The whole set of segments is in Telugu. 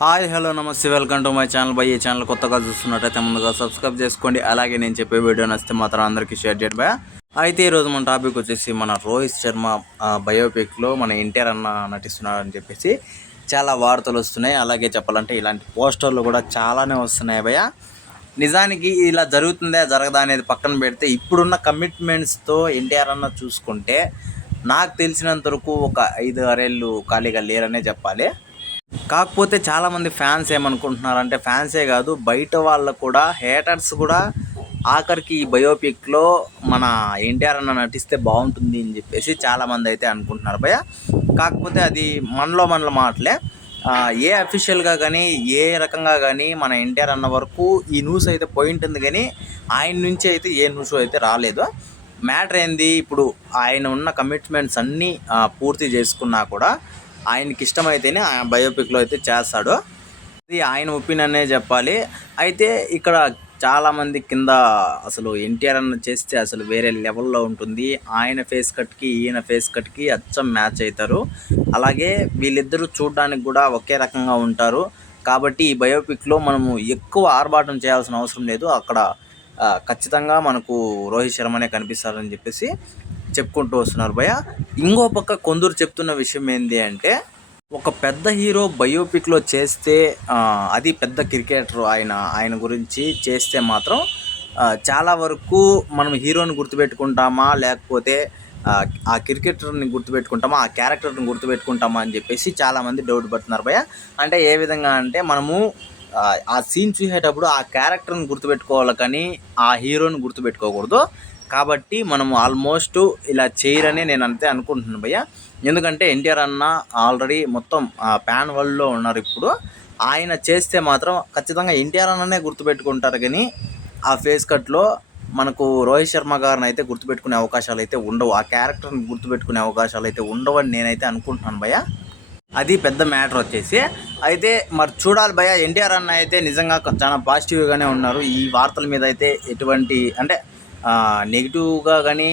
హాయ్ హలో నమస్తే welcome to my channel. By ఈ ఛానల్ కొత్తగా చూస్తున్నట్టయితే ముందుగా సబ్స్క్రైబ్ చేసుకోండి. అలాగే నేను చెప్పే వీడియో నచ్చితే మాత్రం అందరికీ షేర్ చేయండి భయ. అయితే ఈరోజు మన టాపిక్ వచ్చేసి మన రోహిత్ శర్మ బయోపిక్లో మన ఎన్టీఆర్ అన్న నటిస్తున్నాడని చెప్పేసి చాలా వార్తలు వస్తున్నాయి. అలాగే చెప్పాలంటే ఇలాంటి పోస్టర్లు కూడా చాలానే వస్తున్నాయి భయ. నిజానికి ఇలా జరుగుతుందా జరగదా అనేది పక్కన పెడితే ఇప్పుడున్న కమిట్మెంట్స్తో ఎన్టీఆర్ అన్న చూసుకుంటే నాకు తెలిసినంత వరకు ఒక 5-6 ఏళ్ళు ఖాళీగా లేరనే చెప్పాలి. కాకపోతే చాలామంది ఫ్యాన్స్ ఏమనుకుంటున్నారంటే, ఫ్యాన్సే కాదు బయట వాళ్ళు కూడా, హేటర్స్ కూడా ఆఖరికి ఈ బయోపిక్లో మన ఎన్టీఆర్ అన్న నటిస్తే బాగుంటుంది అని చెప్పేసి చాలామంది అయితే అనుకుంటున్నారు భయ. కాకపోతే అది మనలో మాటలే. ఏ అఫీషియల్గా కానీ ఏ రకంగా కానీ మన ఎన్టీఆర్ అన్న వరకు ఈ న్యూస్ అయితే పోయింటుంది, కానీ ఆయన నుంచి అయితే ఏ న్యూస్ అయితే రాలేదు. మ్యాటర్ ఏంది, ఇప్పుడు ఆయన ఉన్న కమిట్మెంట్స్ అన్నీ పూర్తి చేసుకున్నా కూడా ఆయనకి ఇష్టమైతేనే ఆ బయోపిక్లో అయితే చేస్తాడు. ఇది ఆయన ఒపీనియనే చెప్పాలి. అయితే ఇక్కడ చాలామంది కింద అసలు ఎన్టీఆర్ అన్న చేస్తే అసలు వేరే లెవెల్లో ఉంటుంది, ఆయన ఫేస్ కట్కి ఈయన ఫేస్ కట్కి అచ్చం మ్యాచ్ అవుతారు, అలాగే వీళ్ళిద్దరూ చూడడానికి కూడా ఒకే రకంగా ఉంటారు. కాబట్టి ఈ బయోపిక్లో మనము ఎక్కువ ఆర్భాటం చేయాల్సిన అవసరం లేదు. అక్కడ ఖచ్చితంగా మనకు రోహిత్ శర్మనే కనిపిస్తారని చెప్పేసి చెప్పుకుంటూ వస్తున్నారు భయ. ఇంకో పక్క కొందరు చెప్తున్న విషయం ఏంటి అంటే, ఒక పెద్ద హీరో బయోపిక్లో చేస్తే అది పెద్ద క్రికెటర్ ఆయన గురించి చేస్తే మాత్రం చాలా వరకు మనం హీరోని గుర్తుపెట్టుకుంటామా, లేకపోతే ఆ క్రికెటర్ని గుర్తుపెట్టుకుంటామా, ఆ క్యారెక్టర్ని గుర్తుపెట్టుకుంటామా అని చెప్పేసి చాలామంది డౌట్ పడుతున్నారు భయ. అంటే ఏ విధంగా అంటే, మనము ఆ సీన్ చూసేటప్పుడు ఆ క్యారెక్టర్ని గుర్తుపెట్టుకోవాలి, కానీ ఆ హీరోని గుర్తుపెట్టుకోకూడదు. కాబట్టి మనము ఆల్మోస్ట్ ఇలా చేయరని నేను అంతే అనుకుంటున్నాను భయ్య. ఎందుకంటే ఎన్టీఆర్ అన్న ఆల్రెడీ మొత్తం ప్యాన్ వరల్డ్లో ఉన్నారు. ఇప్పుడు ఆయన చేస్తే మాత్రం ఖచ్చితంగా ఎన్టీఆర్ అన్ననే గుర్తుపెట్టుకుంటారు, కానీ ఆ ఫేస్ కట్లో మనకు రోహిత్ శర్మ గారిని అయితే గుర్తుపెట్టుకునే అవకాశాలు అయితే ఉండవు, ఆ క్యారెక్టర్ని గుర్తుపెట్టుకునే అవకాశాలు అయితే ఉండవని నేనైతే అనుకుంటున్నాను భయ్య. అది పెద్ద మ్యాటర్ వచ్చేసి. అయితే మరి చూడాలి భయ్య. ఎన్టీఆర్ అన్న అయితే నిజంగా చాలా పాజిటివ్గానే ఉన్నారు. ఈ వార్తల మీద అయితే ఎటువంటి అంటే నెగిటివ్గా కానీ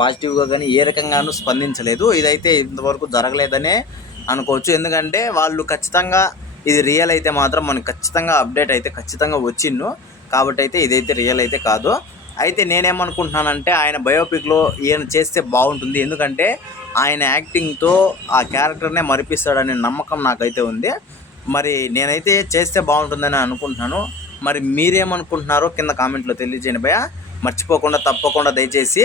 పాజిటివ్గా కానీ ఏ రకంగానూ స్పందించలేదు. ఇదైతే ఇంతవరకు జరగలేదనే అనుకోవచ్చు. ఎందుకంటే వాళ్ళు ఖచ్చితంగా ఇది రియల్ అయితే మాత్రం మనకు ఖచ్చితంగా అప్డేట్ అయితే ఖచ్చితంగా వచ్చిండు. కాబట్టి అయితే ఇదైతే రియల్ అయితే కాదు. అయితే నేనేమనుకుంటున్నానంటే, ఆయన బయోపిక్లో ఈయన చేస్తే బాగుంటుంది. ఎందుకంటే ఆయన యాక్టింగ్తో ఆ క్యారెక్టర్నే మరిపిస్తాడనే నమ్మకం నాకైతే ఉంది. మరి నేనైతే చేస్తే బాగుంటుందని అనుకుంటున్నాను. మరి మీరేమనుకుంటున్నారో కింద కామెంట్లో తెలియజేయండి భయ్య. మర్చిపోకుండా తప్పకుండా దయచేసి